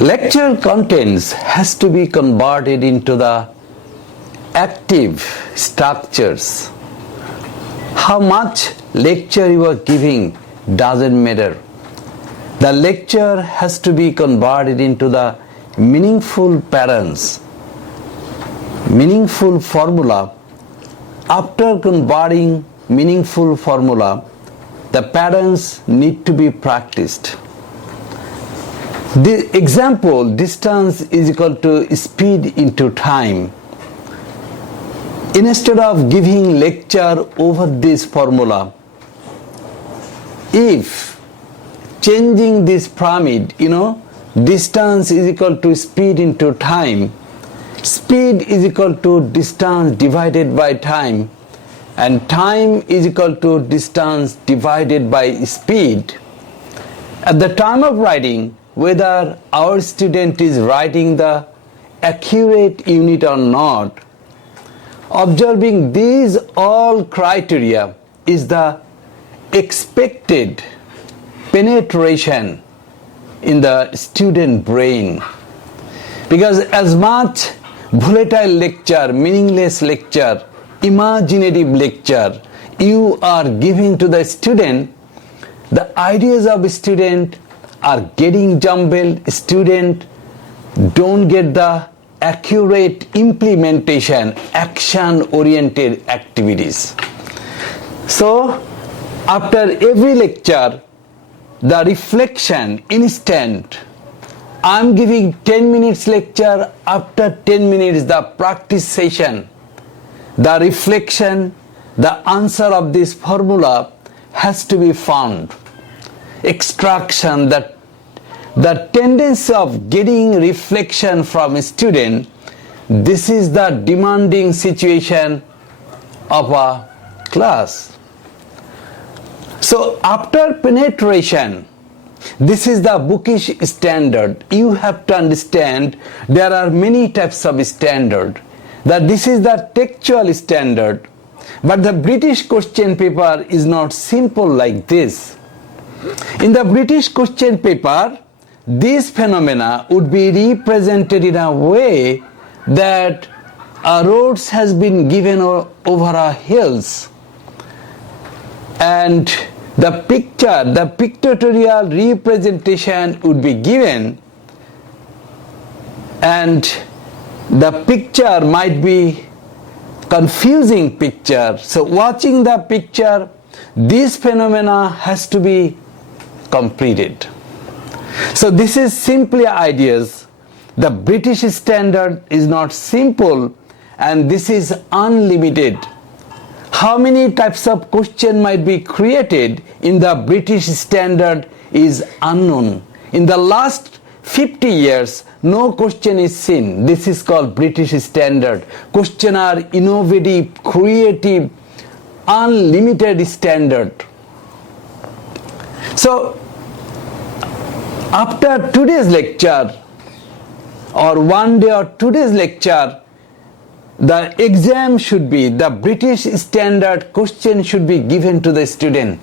Lecture contents has to be converted into the active structures. How much lecture you are giving doesn't matter. The lecture has to be converted into the meaningful patterns, meaningful formula. After converting meaningful formula, the patterns need to be practiced. The example, distance is equal to speed into time. Instead of giving lecture over this formula, if changing this pyramid, distance is equal to speed into time, speed is equal to distance divided by time, and time is equal to distance divided by speed. At the time of writing, whether our student is writing the accurate unit or not, observing these all criteria is the expected penetration in the student brain. Because as much volatile lecture, meaningless lecture, imaginative lecture you are giving to the student, the ideas of student are getting jumbled. Student don't get the accurate implementation, action-oriented activities. So, after every lecture, the reflection instant. I'm giving 10 minutes lecture, after 10 minutes the practice session. The reflection, the answer of this formula has to be found. Extraction, the tendency of getting reflection from a student, this is the demanding situation of a class. So after penetration, this is the bookish standard. You have to understand there are many types of standard. That this is the textual standard, but the British question paper is not simple like this. In the British question paper, this phenomena would be represented in a way that a road has been given over a hills, and the pictorial representation would be given, and the picture might be confusing picture. So watching the picture, this phenomena has to be completed. So this is simply ideas. The British standard is not simple, and this is unlimited. How many types of question might be created in the British standard is unknown. In the last 50 years, no question is seen. This is called British standard. Question are innovative, creative, unlimited standard. So after today's lecture, or one day or 2 days lecture, the exam should be, the British standard question should be given to the student.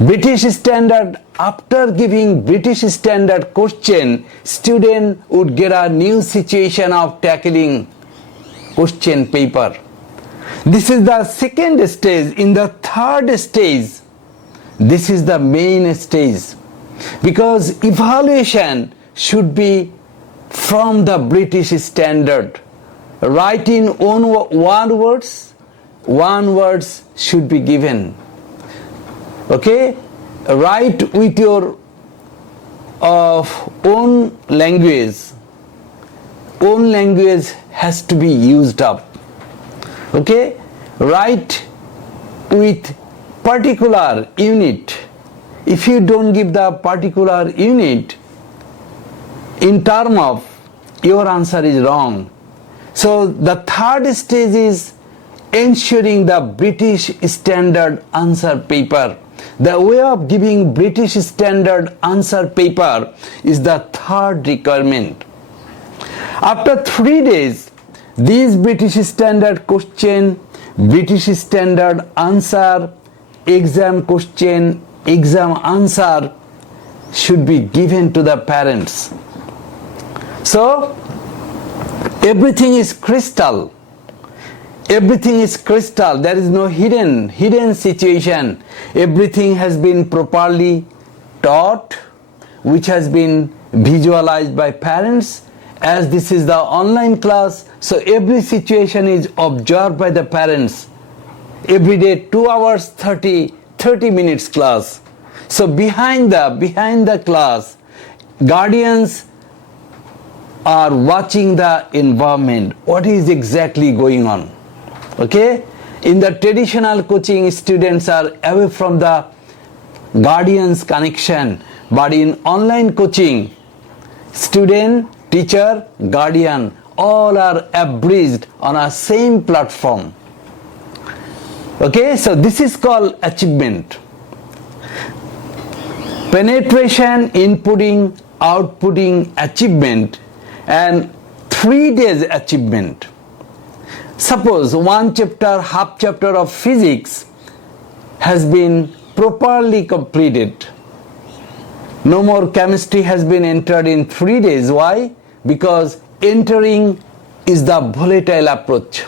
British standard, after giving British standard question, student would get a new situation of tackling question paper. This is the second stage. In the third stage, this is the main stage, because evaluation should be from the British standard. Writing one words should be given. Okay, write with your own language. Own language has to be used up. Okay, write with particular unit. If you don't give the particular unit in term of, your answer is wrong. So the third stage is ensuring the British standard answer paper. The way of giving British standard answer paper is the third requirement. After 3 days, these British standard question, British standard answer, exam question, exam answer should be given to the parents. So everything is crystal. Everything is crystal. There is no hidden situation. Everything has been properly taught, which has been visualized by parents. As this is the online class, so every situation is observed by the parents. Every day 2 hours 30 minutes class. So behind the class, guardians are watching the environment. What is exactly going on? Okay? In the traditional coaching, students are away from the guardian's connection. But in online coaching, student, teacher, guardian, all are abreast on a same platform. Okay, so this is called achievement. Penetration, inputting, outputting, achievement, and 3 days achievement. Suppose one chapter, half chapter of physics has been properly completed. No more chemistry has been entered in 3 days. Why? Because entering is the volatile approach.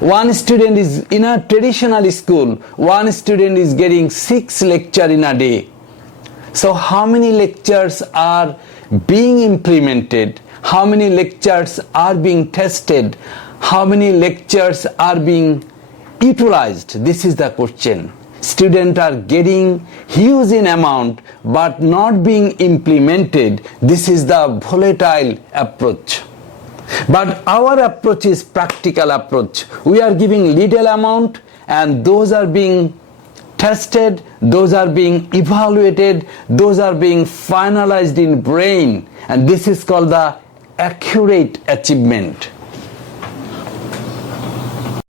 One student is in a traditional school, one student is getting 6 lectures in a day. So how many lectures are being implemented? How many lectures are being tested? How many lectures are being utilized? This is the question. Students are getting huge in amount but not being implemented. This is the volatile approach. But our approach is practical approach. We are giving little amount and those are being tested, those are being evaluated, those are being finalized in brain, and this is called the accurate achievement.